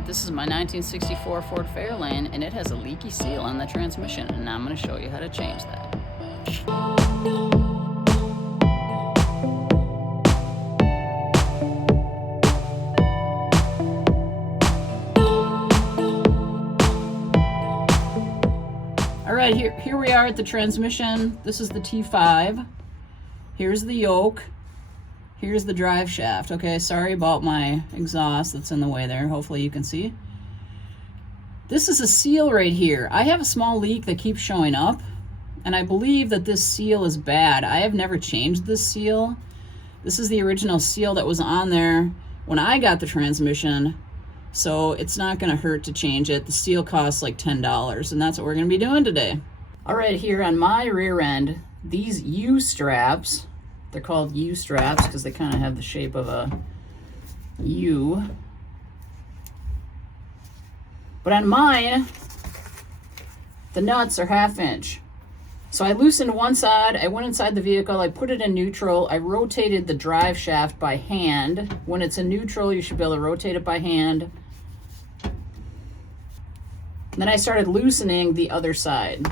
Alright, this is my 1964 Ford Fairlane, and it has a leaky seal on the transmission, and now I'm going to show you how to change that. Alright, here we are at the transmission. This is the T5. Here's the yoke. Here's the drive shaft. Okay, sorry about my exhaust that's in the way there. Hopefully you can see. This is a seal right here. I have a small leak that keeps showing up, and I believe that this seal is bad. I have never changed this seal. This is the original seal that was on there when I got the transmission, so it's not going to hurt to change it. The seal costs like $10, and that's what we're going to be doing today. All right, here on my rear end, these U-straps, they're called U-straps because they kind of have the shape of a U. But on mine, the nuts are 1/2 inch. So I loosened one side, I went inside the vehicle, I put it in neutral, I rotated the drive shaft by hand. When it's in neutral, you should be able to rotate it by hand. And then I started loosening the other side.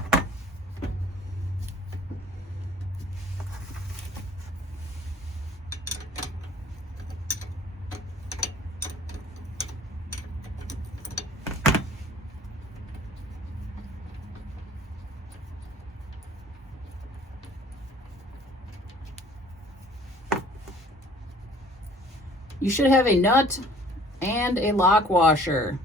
You should have a nut and a lock washer.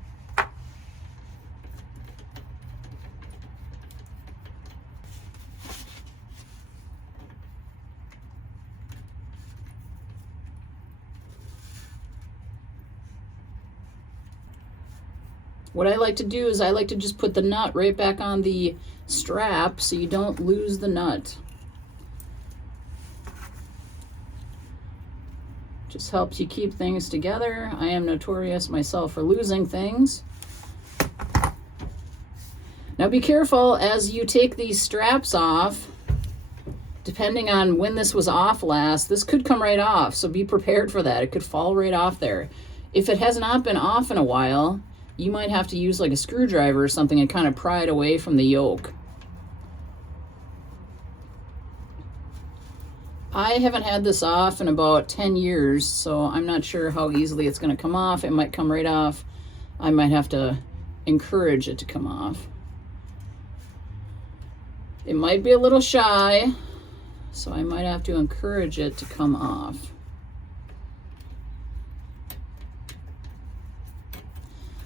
What I like to do is I like to just put the nut right back on the strap so you don't lose the nut. Just helps you keep things together. I am notorious myself for losing things. Now be careful as you take these straps off. Depending on when this was off last, this could come right off, so be prepared for that. It could fall right off there. If it has not been off in a while, you might have to use like a screwdriver or something and kind of pry it away from the yoke. I haven't had this off in about 10 years, so I'm not sure how easily it's going to come off. It might come right off. I might have to encourage it to come off. It might be a little shy, so I might have to encourage it to come off.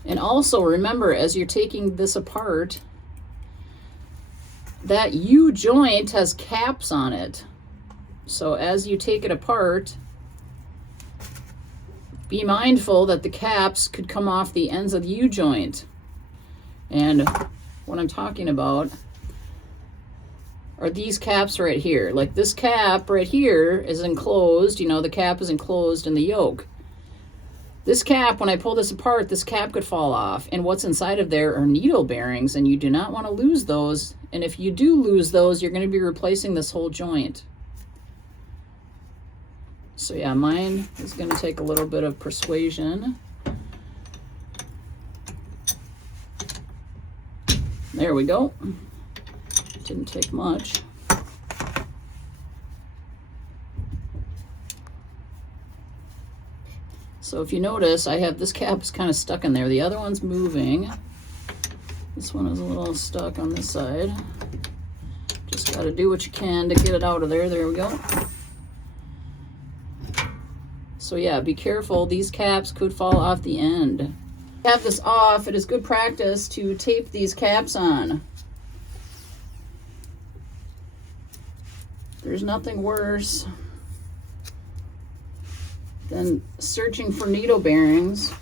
And also remember, as you're taking this apart, that U-joint has caps on it. So as you take it apart, be mindful that the caps could come off the ends of the U-joint. And what I'm talking about are these caps right here. Like this cap right here is enclosed, you know, the cap is enclosed in the yoke. This cap, when I pull this apart, this cap could fall off. And what's inside of there are needle bearings, and you do not want to lose those. And if you do lose those, you're going to be replacing this whole joint. So yeah, mine is going to take a little bit of persuasion. There we go. Didn't take much. So if you notice, I have this cap's kind of stuck in there. The other one's moving. This one is a little stuck on this side. Just got to do what you can to get it out of there. There we go. So yeah, be careful. These caps could fall off the end. To have this off, it is good practice to tape these caps on. There's nothing worse than searching for needle bearings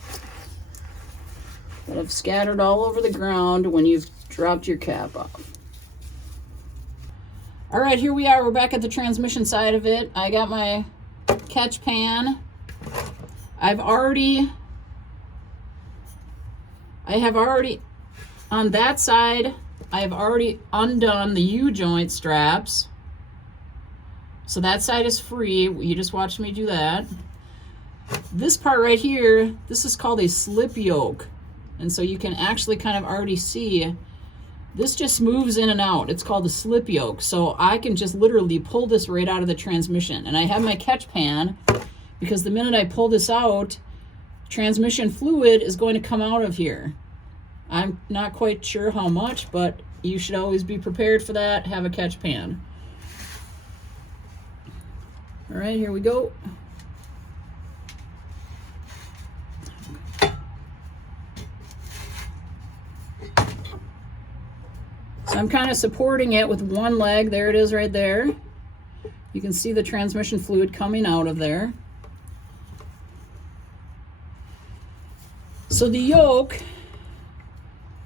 that have scattered all over the ground when you've dropped your cap off. All right, here we are. We're back at the transmission side of it. I got my catch pan. I have already on that side, I have already undone the U-joint straps. So that side is free. You just watched me do that. This part right here, this is called a slip yoke. And so you can actually kind of already see this just moves in and out. It's called the slip yoke. So I can just literally pull this right out of the transmission. And I have my catch pan because the minute I pull this out, transmission fluid is going to come out of here. I'm not quite sure how much, but you should always be prepared for that. Have a catch pan. All right, here we go. So I'm kind of supporting it with one leg. There it is right there. You can see the transmission fluid coming out of there. So the yoke,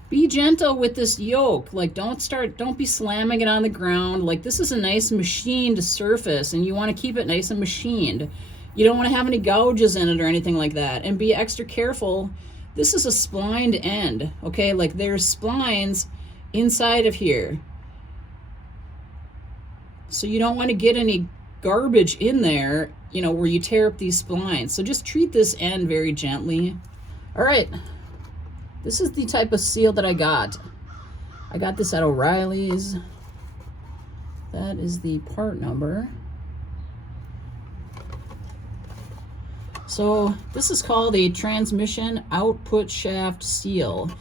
be gentle with this yoke. Like don't be slamming it on the ground. Like this is a nice machined surface and you want to keep it nice and machined. You don't want to have any gouges in it or anything like that. And be extra careful. This is a splined end, okay? Like there's splines inside of here. So you don't want to get any garbage in there, you know, where you tear up these splines. So just treat this end very gently. All right, this is the type of seal that I got. I got this at O'Reilly's. That is the part number. So this is called a transmission output shaft seal.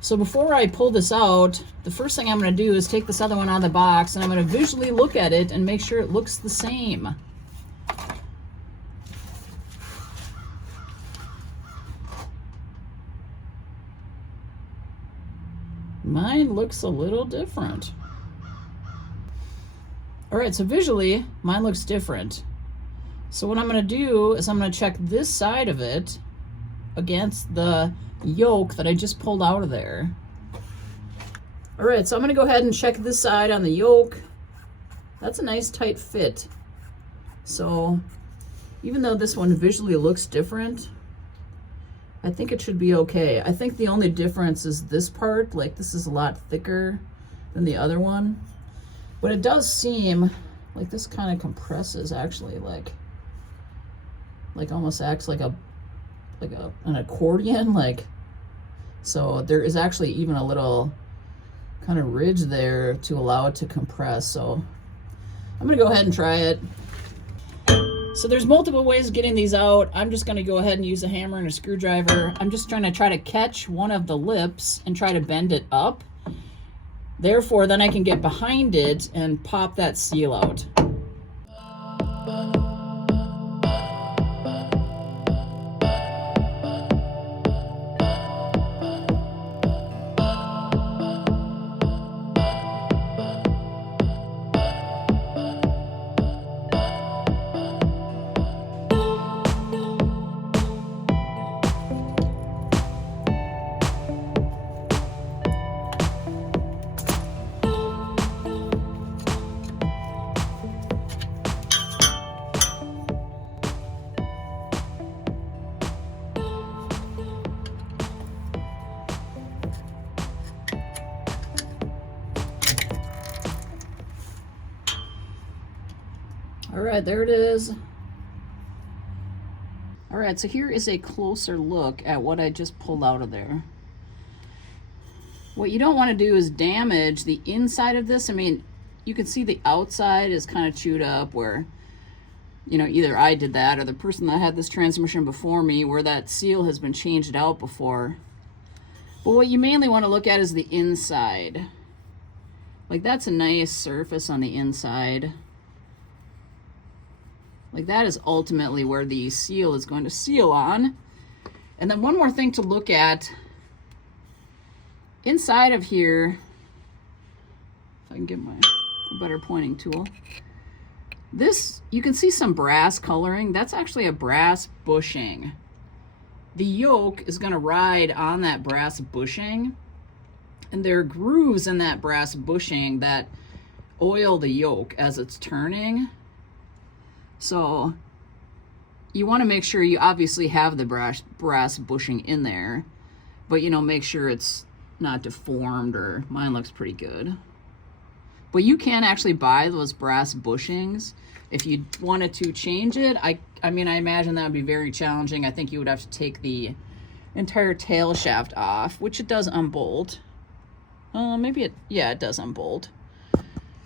So before I pull this out, the first thing I'm going to do is take this other one out of the box and I'm going to visually look at it and make sure it looks the same. Mine looks a little different. All right, so visually, mine looks different. So what I'm going to do is I'm going to check this side of it against the yoke that I just pulled out of there. All right, so I'm going to go ahead and check this side on the yoke. That's a nice tight fit. So even though this one visually looks different, I think it should be okay. I think the only difference is this part. Like this is a lot thicker than the other one. But it does seem like this kind of compresses actually, like almost acts like an accordion. Like, so there is actually even a little kind of ridge there to allow it to compress. So I'm gonna go ahead and try it. So there's multiple ways of getting these out. I'm just going to go ahead and use a hammer and a screwdriver. I'm just trying to catch one of the lips and try to bend it up. Therefore, then I can get behind it and pop that seal out. All right, there it is. All right, so here is a closer look at what I just pulled out of there. What you don't want to do is damage the inside of this. I mean, you can see the outside is kind of chewed up where, you know, either I did that or the person that had this transmission before me, where that seal has been changed out before. But what you mainly want to look at is the inside. Like that's a nice surface on the inside. Like that is ultimately where the seal is going to seal on. And then one more thing to look at. Inside of here, if I can get a better pointing tool. This, you can see some brass coloring. That's actually a brass bushing. The yoke is going to ride on that brass bushing. And there are grooves in that brass bushing that oil the yoke as it's turning. So you want to make sure you obviously have the brass bushing in there, but you know, make sure it's not deformed, or mine looks pretty good. But you can actually buy those brass bushings if you wanted to change it. I mean, I imagine that would be very challenging. I think you would have to take the entire tail shaft off, which it does unbolt. Yeah, it does unbolt.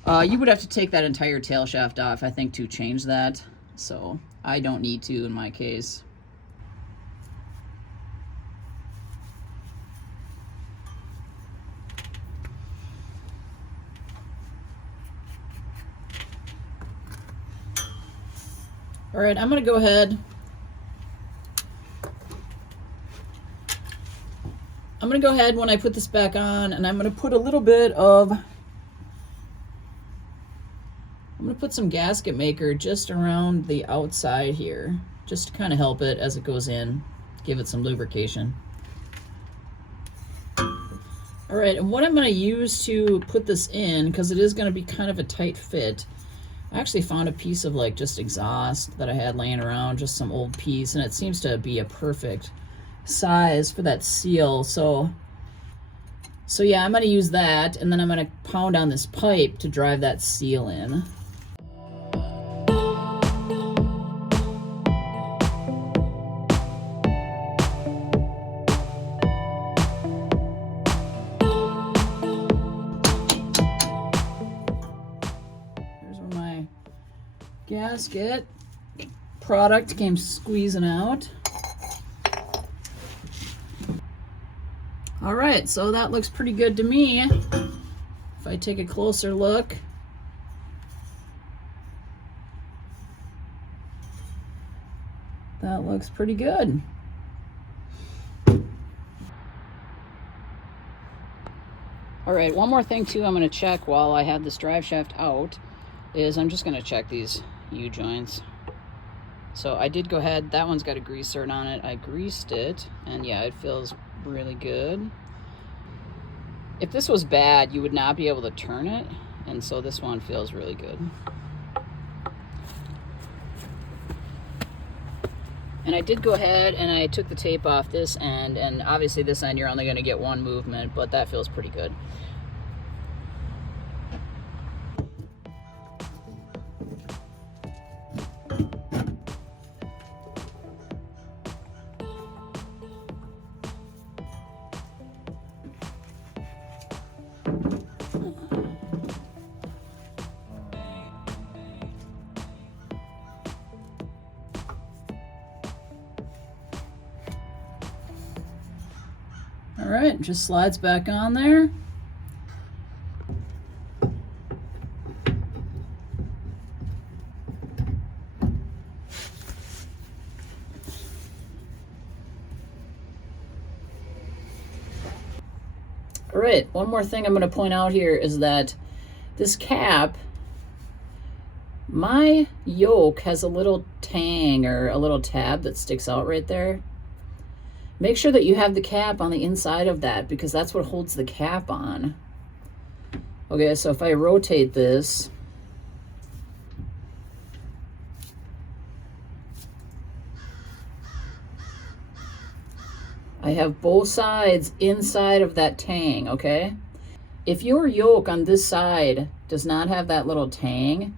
You would have to take that entire tail shaft off, I think, to change that. So I don't need to in my case. All right, I'm gonna go ahead. When I put this back on, and I'm gonna put a little bit of, I'm gonna put some gasket maker just around the outside here, just to kind of help it as it goes in, give it some lubrication. All right, and what I'm gonna use to put this in, because it is gonna be kind of a tight fit, I actually found a piece of like just exhaust that I had laying around, just some old piece, and it seems to be a perfect size for that seal. So yeah, I'm going to use that, and then I'm going to pound on this pipe to drive that seal in. Here's where my gasket product came squeezing out. All right, so that looks pretty good to me. If I take a closer look, that looks pretty good. All right, one more thing too I'm going to check while I have this drive shaft out is I'm just going to check these U-joints. So I did go ahead, that one's got a grease cert on it. I greased it, and yeah, it feels really good. If this was bad, you would not be able to turn it, and so this one feels really good. And I did go ahead and I took the tape off this end, and obviously this end you're only going to get one movement, but that feels pretty good. All right, just slides back on there. All right, one more thing I'm going to point out here is that this cap, my yoke has a little tang or a little tab that sticks out right there. Make sure that you have the cap on the inside of that, because that's what holds the cap on. Okay, so if I rotate this, I have both sides inside of that tang, okay? If your yoke on this side does not have that little tang,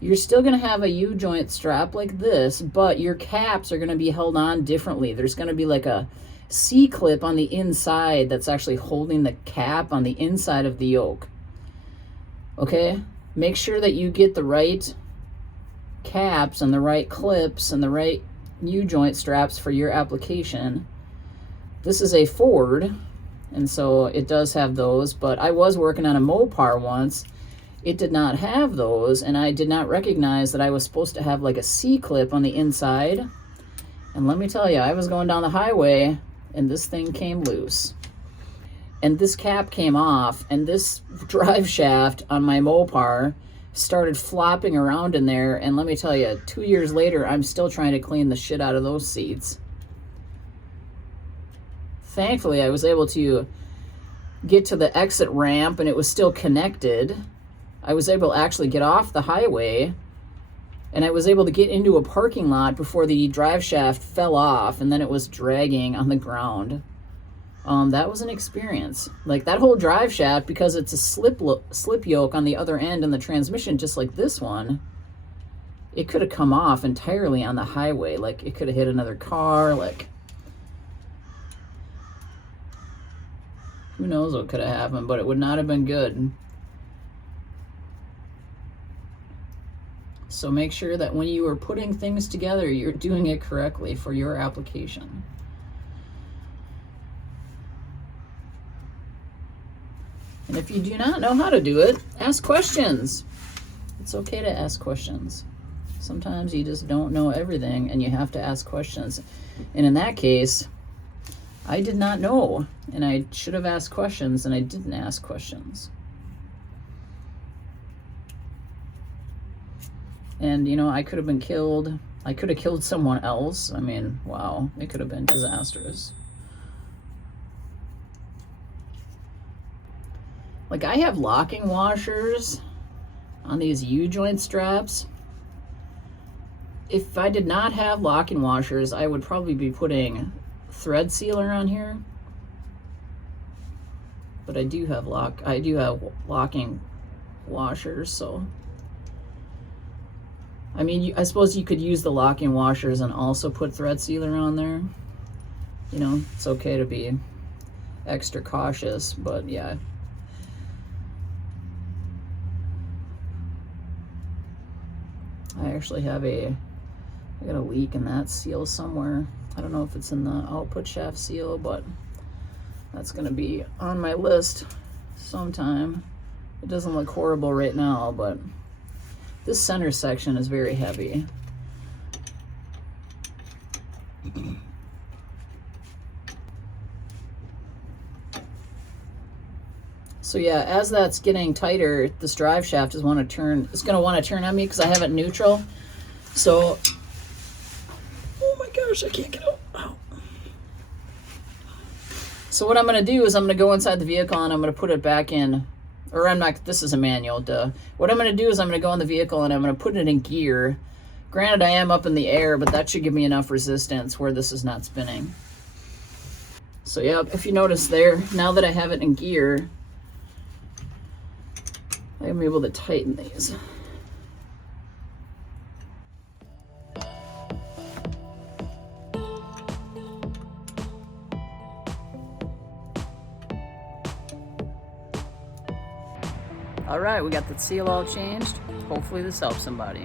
you're still going to have a U-joint strap like this, but your caps are going to be held on differently. There's going to be like a C-clip on the inside that's actually holding the cap on the inside of the yoke. Okay? Make sure that you get the right caps and the right clips and the right U-joint straps for your application. This is a Ford, and so it does have those, but I was working on a Mopar once. It did not have those, and I did not recognize that I was supposed to have like a C-clip on the inside. And let me tell you, I was going down the highway, and this thing came loose. And this cap came off, and this drive shaft on my Mopar started flopping around in there, and let me tell you, 2 years later, I'm still trying to clean the shit out of those seats. Thankfully, I was able to get to the exit ramp, and it was still connected. I was able to actually get off the highway, and I was able to get into a parking lot before the drive shaft fell off, and then it was dragging on the ground. That was an experience. Like that whole drive shaft, because it's a slip yoke on the other end in the transmission, just like this one, it could have come off entirely on the highway. Like it could have hit another car. Like Who knows what could have happened, but it would not have been good. So make sure that when you are putting things together, you're doing it correctly for your application. And if you do not know how to do it, ask questions. It's okay to ask questions. Sometimes you just don't know everything and you have to ask questions. And in that case, I did not know, and I should have asked questions, and I didn't ask questions. And, you know, I could have been killed. I could have killed someone else. I mean, wow, it could have been disastrous. Like, I have locking washers on these U-joint straps. If I did not have locking washers, I would probably be putting thread sealer on here. But I do have locking washers, so I mean, I suppose you could use the locking washers and also put thread sealer on there. You know, it's okay to be extra cautious, but yeah. I actually have I got a leak in that seal somewhere. I don't know if it's in the output shaft seal, but that's gonna be on my list sometime. It doesn't look horrible right now, but this center section is very heavy. So yeah, as that's getting tighter, this drive shaft is going to turn on me because I have it neutral. So, oh my gosh, I can't get out. Ow. So what I'm going to do is I'm going to go inside the vehicle and I'm going to put it back in, or I'm not, this is a manual, duh. What I'm going to do is I'm going to go in the vehicle and I'm going to put it in gear. Granted, I am up in the air, but that should give me enough resistance where this is not spinning. So yeah, if you notice there, now that I have it in gear, I'm able to tighten these. All right, we got the seal all changed. Hopefully this helps somebody.